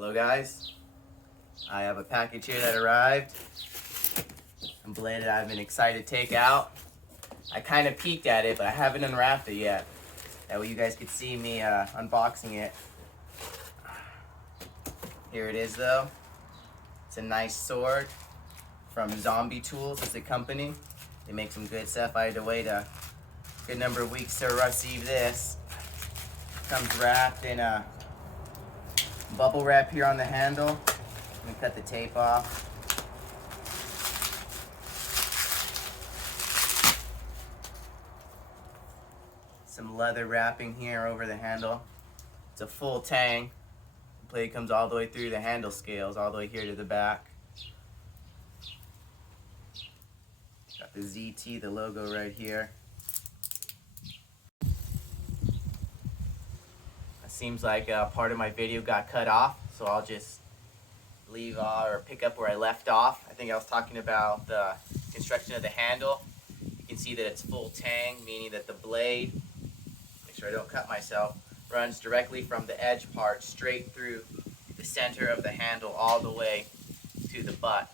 Hello guys, I have a package here that arrived. Some blade that I've been excited to take out. I kind of peeked at it, but I haven't unwrapped it yet. That way you guys could see me unboxing it. Here it is though. It's a nice sword from Zombie Tools. It's a company. They make some good stuff. I had to wait a good number of weeks to receive this. Comes wrapped in a bubble wrap here on the handle. Let me cut the tape off. Some leather wrapping here over the handle. It's a full tang. The blade comes all the way through the handle scales, all the way here to the back. Got the ZT, the logo right here. It seems like part of my video got cut off, so I'll just leave or pick up where I left off. I think I was talking about the construction of the handle. You can see that it's full tang, meaning that the blade, make sure I don't cut myself, runs directly from the edge part straight through the center of the handle all the way to the butt.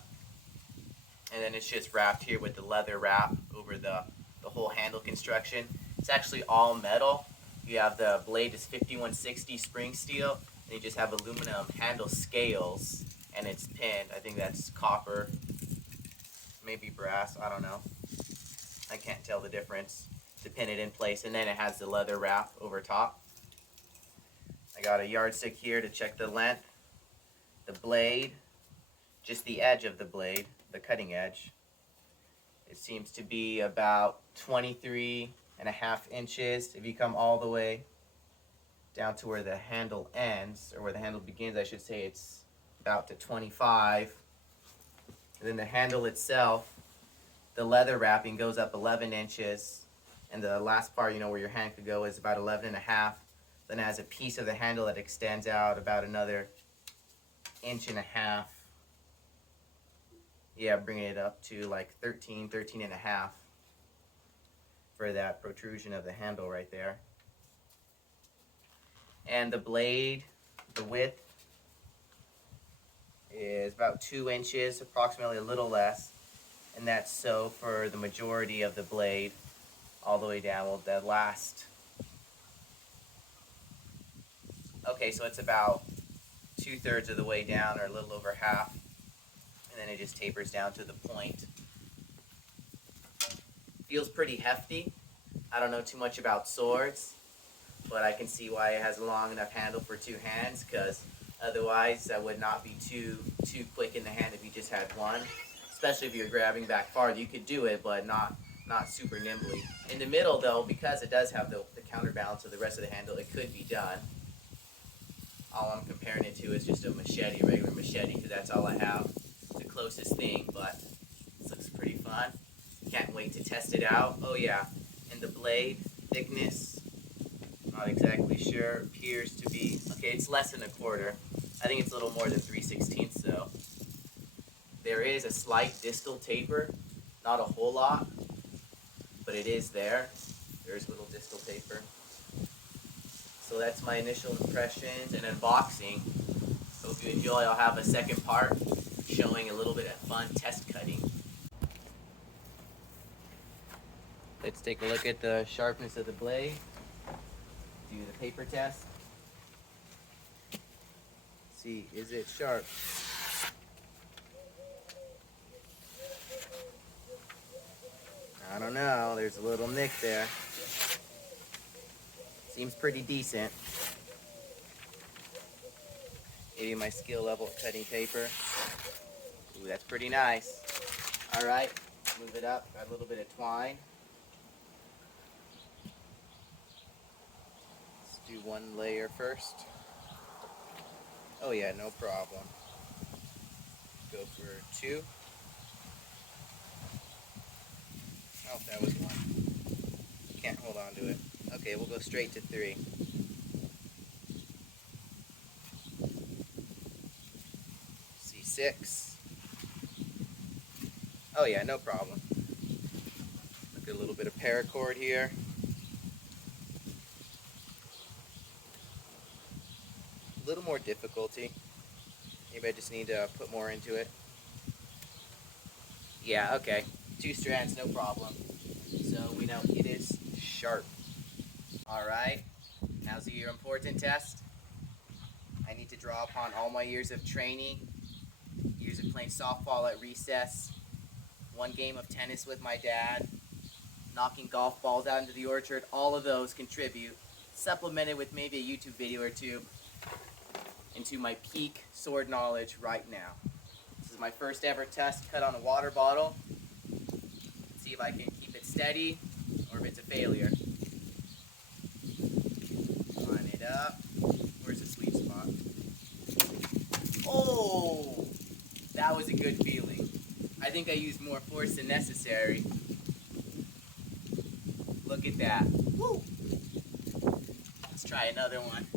And then it's just wrapped here with the leather wrap over the whole handle construction. It's actually all metal. You have the blade is 5160 spring steel, and you just have aluminum handle scales, and it's pinned. I think that's copper, maybe brass, I don't know. I can't tell the difference to pin it in place, and then it has the leather wrap over top. I got a yardstick here to check the length. The blade, just the edge of the blade, the cutting edge, it seems to be about 23.5 inches. If you come all the way down to where the handle ends, or where the handle begins, I should say, it's about to 25. And then the handle itself, the leather wrapping goes up 11 inches, and the last part, you know, where your hand could go, is about 11.5. Then it has a piece of the handle that extends out about another 1.5 inches. Yeah, bringing it up to like 13.5 for that protrusion of the handle right there. And the blade, the width is about 2 inches, approximately, a little less. And that's so for the majority of the blade all the way down. Well, the last. Okay, so it's about 2/3 of the way down, or a little over half. And then it just tapers down to the point. Feels pretty hefty. I don't know too much about swords, but I can see why it has a long enough handle for two hands, because otherwise that would not be too quick in the hand if you just had one. Especially if you're grabbing back farther, you could do it, but not super nimbly. In the middle though, because it does have the counterbalance of the rest of the handle, it could be done. All I'm comparing it to is just a machete, a regular machete, because that's all I have, the closest thing, but this looks pretty fun. Can't wait to test it out. Oh yeah, and the blade thickness, not exactly sure, appears to be, okay, it's less than 1/4. I think it's a little more than 3/16 though. There is a slight distal taper, not a whole lot, but it is there. There's a little distal taper. So that's my initial impressions and unboxing. Hope you enjoy. I'll have a second part showing a little bit of fun test cutting. Let's take a look at the sharpness of the blade. Do the paper test. See, is it sharp? I don't know, there's a little nick there. Seems pretty decent. Maybe my skill level at cutting paper. Ooh, that's pretty nice. Alright, move it up, got a little bit of twine. Let's do one layer first. Oh yeah, no problem. Go for 2. Oh, that was 1. Can't hold on to it. Okay, we'll go straight to 3. See, 6. Oh yeah, no problem. Look at a little bit of paracord here. A little more difficulty. Maybe I just need to put more into it. Yeah, okay. 2 strands, no problem. So we know it is sharp. Alright, now's your important test. I need to draw upon all my years of training, years of playing softball at recess, 1 game of tennis with my dad, knocking golf balls out into the orchard. All of those contribute, supplemented with maybe a YouTube video or 2, into my peak sword knowledge right now. This is my first ever test cut on a water bottle. Let's see if I can keep it steady or if it's a failure. Line it up. Where's the sweet spot? Oh! That was a good feeling. I think I used more force than necessary. Look at that. Woo! Let's try another one.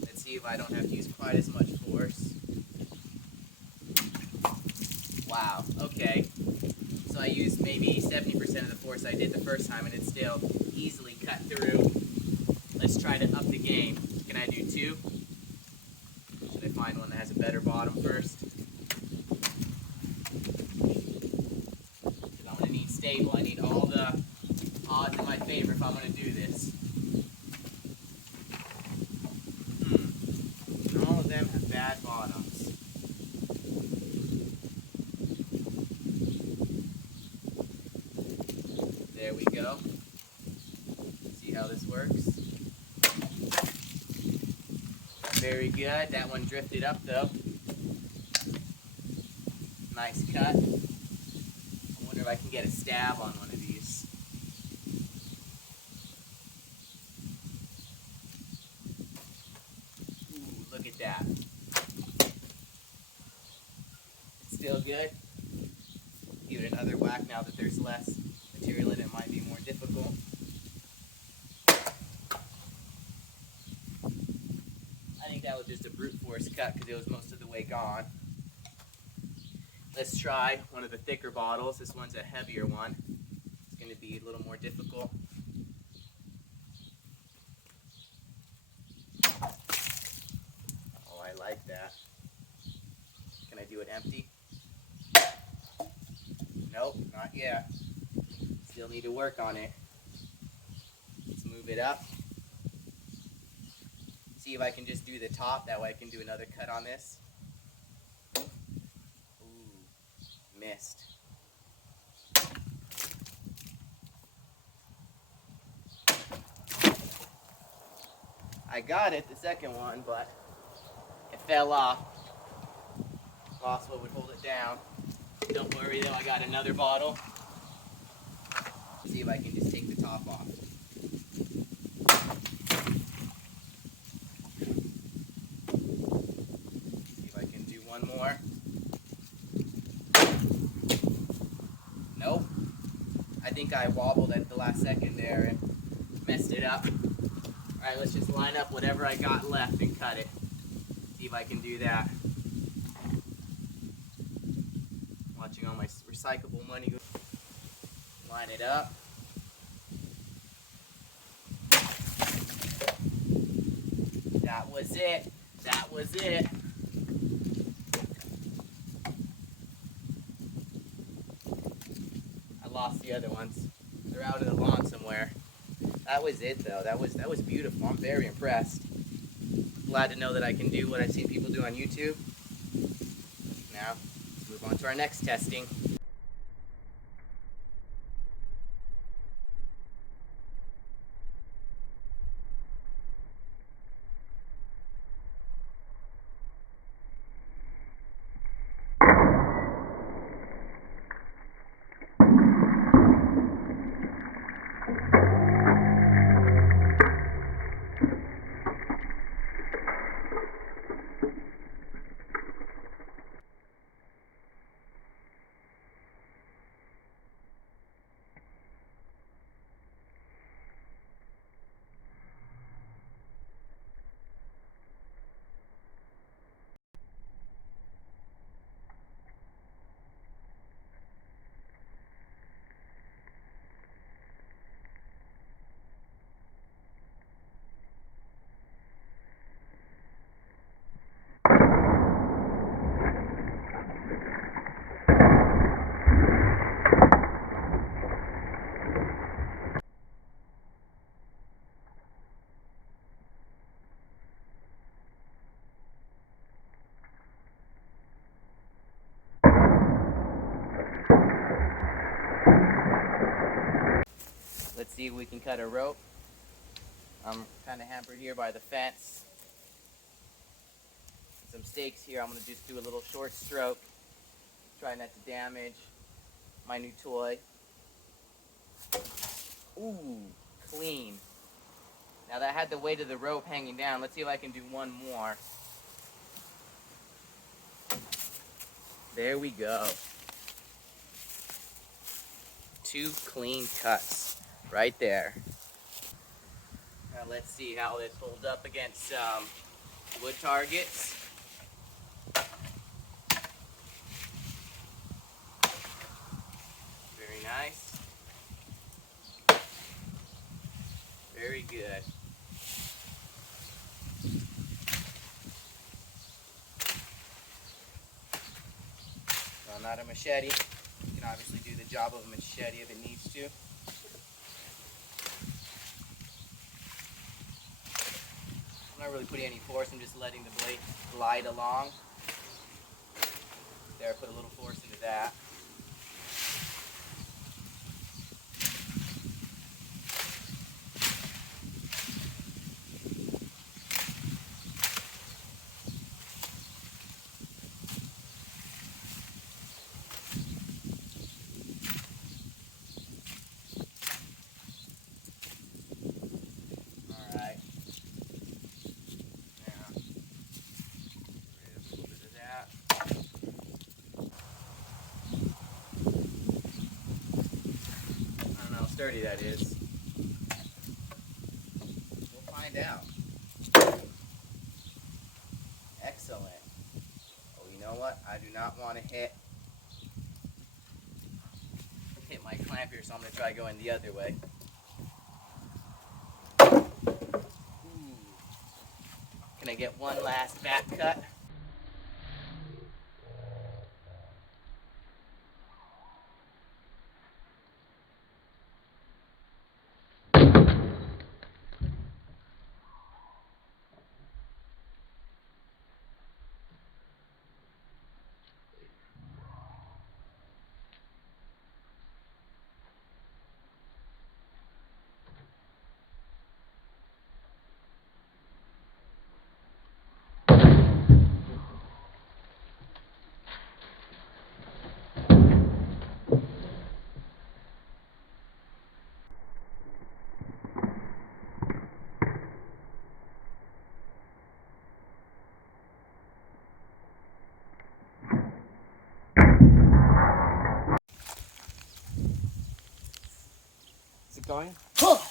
Let's see if I don't have to use quite as much force. Wow, okay. So I used maybe 70% of the force I did the first time and it still easily cut through. Let's try to up the game. Can I do 2? Should I find one that has a better bottom first? Because I'm going to need stable. I need all the odds in my favor if I'm going to do this. And all of them have bad bottoms. There we go. See how this works? Very good. That one drifted up though. Nice cut. I wonder if I can get a stab on one of these. Ooh, look at that. It's still good. Give it another whack now that there's less material in it. It might be more difficult. I think that was just a brute force cut because it was most of the way gone. Let's try one of the thicker bottles. This one's a heavier one. It's going to be a little more difficult. Oh, I like that. Can I do it empty? Nope, not yet. Still need to work on it. Let's move it up. See if I can just do the top. That way I can do another cut on this. Ooh, missed. I got it, the second one, but it fell off. Lost what would hold it down. Don't worry though, I got another bottle. See if I can just take the top off. See if I can do one more. Nope. I think I wobbled at the last second there and messed it up. Alright, let's just line up whatever I got left and cut it. See if I can do that. Watching all my recyclable money go. Line it up. That was it. That was it. I lost the other ones. They're out in the lawn somewhere. That was it though. That was beautiful. I'm very impressed. Glad to know that I can do what I've seen people do on YouTube. Now, let's move on to our next testing. let's see if we can cut a rope. I'm kind of hampered here by the fence. Some stakes here. I'm going to just do a little short stroke. Try not to damage my new toy. Ooh, clean. Now that had the weight of the rope hanging down. Let's see if I can do one more. There we go. 2 clean cuts right there. Now let's see how this holds up against wood targets. Very nice. Very good. Well, not a machete. You can obviously do the job of a machete if it needs to. I'm not really putting any force, I'm just letting the blade glide along. There, I put a little force into that. Alright. Now, get rid of a little bit of that. I don't know how sturdy that is. We'll find out. Excellent. Oh, you know what? I do not want to hit my clamp here, so I'm going to try going the other way. Ooh. Can I get one last back cut? Is it going? Oh,